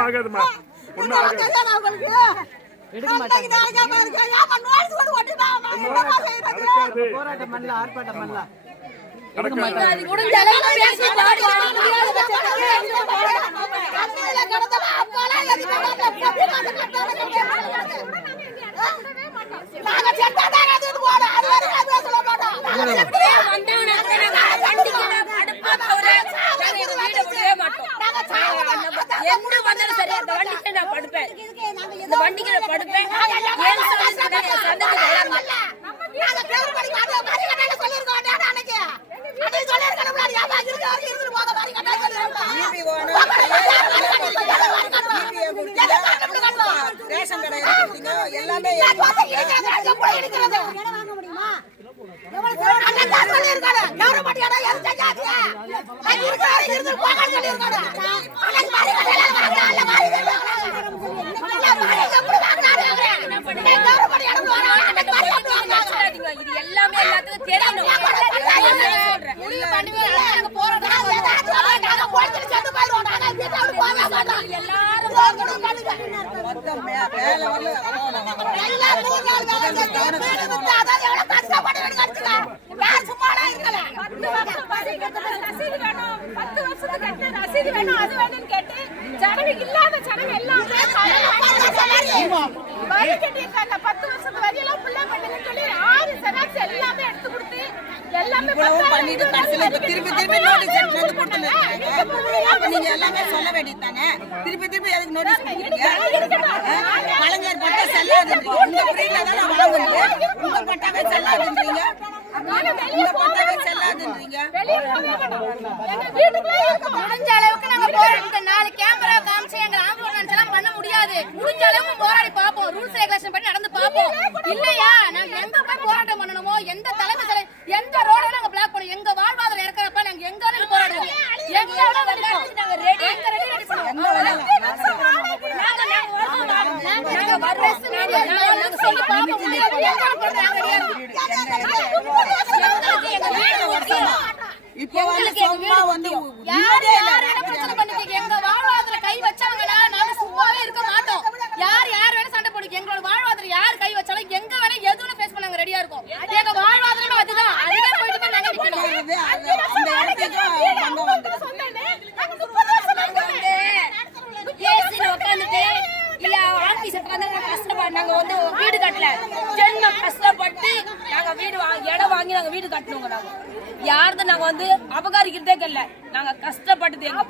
ஆகாதும்மா. ஒண்ணும் என்ன ஆகாது. போராட்டம் பண்ணல ஆர்ப்பாட்டம் பண்ணல நடக்காது. முடிஞ்ச அளவுக்கு பேசி பாடி முடியாத பட்சத்துக்கு எங்க போய் கண்ணில கிடந்தவ அப்பெல்லாம் எதுக்கு வரல? எப்படி வந்து கட்டாத கட்டாத நாங்க செத்தாதான் அது இது போறோம். அது வரைக்கும் பேசல மாட்டோம். நாங்க செத்து வந்தவன கூட நாங்க வண்டிக்கு அடுப்பா தவிர நாங்க எங்க வீட விடவே மாட்டோம். என்ன வந்தாலும் சரி அந்த வண்டிக்கு நான் படுப்பேன் இந்த வண்டிக்கு நான் படுப்பேன் ஏன் சொல்லுங்க என் சந்ததி இது எல்லாமே எல்லாத்துக்கும் தெரியணும் கட்டின ரசீது வேணும் அது வேணும்னு கேட்டு ஜனங்க இல்லாத ஜனங்க எல்லாமே வரி கட்டியிருக்காங்க பத்து வருஷத்து வரியெல்லாம் ஃபுல்லா கட்டுங்கன்னு சொல்லி ஆறு செராக்ஸ் எல்லாமே எடுத்து கொடுத்து எல்லாமே இவ்வளவு பத்தாயிரம் பண்ணிட்டு கடைசியில இப்ப திருப்பி திருப்பி நோட்டீஸ் எடுத்து வந்து கொடுத்துருக்காங்க நீங்க எல்லாமே சொல்ல வேண்டியது தானே திருப்பி திருப்பி எதுக்கு நோட்டீஸ் கொடுக்குறீங்க? கலைஞர் பட்டா செல்லாதுன்றீங்க உங்க பிரிவுல தானே வாங்குறது உங்க பட்டாவே செல்லாதுன்றீங்க உங்க பட்டாவே செல்லாதுன்றீங்க எங்க வீட்டுக்குள்ளே இருக்கோம் முடிஞ்ச அளவுக்கு நாங்க போராட்டம் நாலு கேமரா காமிச்சு எங்க ஆம்புலன்ஸ் எல்லாம் பண்ண முடியாது முடிஞ்ச அளவுக்கு போராடி பார்ப்போம் ரூல்ஸ் ரெகுலேஷன் பண்ணி நடந்து பார்ப்போம் இல்லையா நாங்க எங்க போய் போராட்டம் பண்ணணுமோ எந்த தலைமை தலை எந்த ரோட நாங்க பிளாக் பண்ணுவோம் எங்க வாழ்வாதாரம் இருக்கிறப்ப நாங்க எங்க வேணாலும் போராடுவோம் எங்க நாங்க ரெடி எங்க ரெடி நாங்க நாங்க சொல்லி நாங்க ரெடியா இருக்கோம் எங்க இப்போ வந்து சும்மா வந்து நாங்க வந்து வீடு கட்டல. ஜென்ம கஷ்டப்பட்டு நாங்க வீடு வா- இடம் வாங்கி நாங்க வீடு கட்டணுங்க நாங்க. யாருக்கும் நாங்க வந்து அபகாரிக்கிறதே இல்ல நாங்க கஷ்டப்பட்டது எங்க